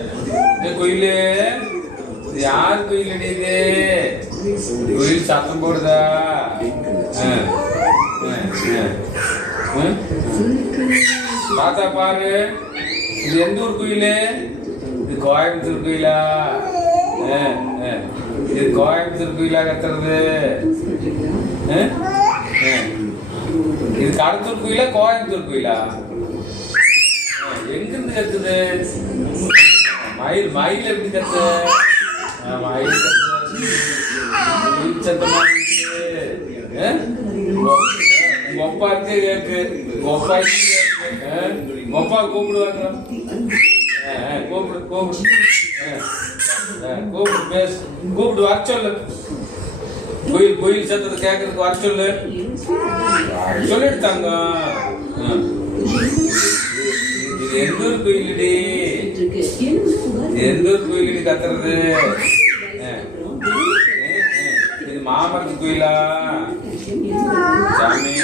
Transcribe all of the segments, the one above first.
ஏ யார் குயில் இது? குயில் சத்தம் போடுதா? தாத்தா பாரு. இது எந்த ஊர் குயிலு? இது கோயம்புத்தூர் குயிலா? இது கோயம்புத்தூர் குயிலா கத்துறது? இது கடத்தூர் குயிலா கோயம்புத்தூர் குயிலா? எங்கிருந்து கத்துது? மயில் மயில் எப்படி கத்து மயில் கத்து கேக்கு. உங்க கேக்கு. ஆ? கூப்பிடுவாங்க கூப்பிடு கூப்பிடு கூப்பிடு. பேசு. கூப்பிடு வர சொல்லு. சத்தத்தை கேட்கறதுக்கு வர சொல்லு. சொல்லிடுத்தாங்க. இது எந்த எந்த ஒரு கோயிலுடி கத்துறது இது மாமரத்து கோயிலா? சாமி.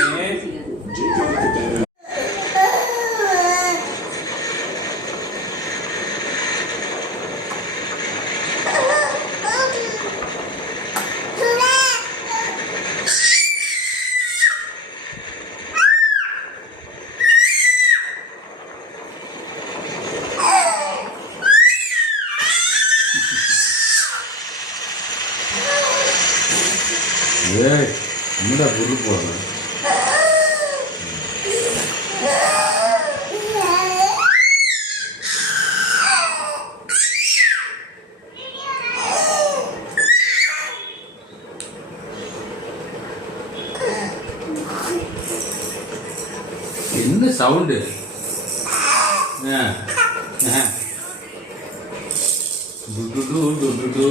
ஏய் என்னடா பொருள் போடுற? என்ன சவுண்டு ஆ ஆ. டு டு டு டு டு.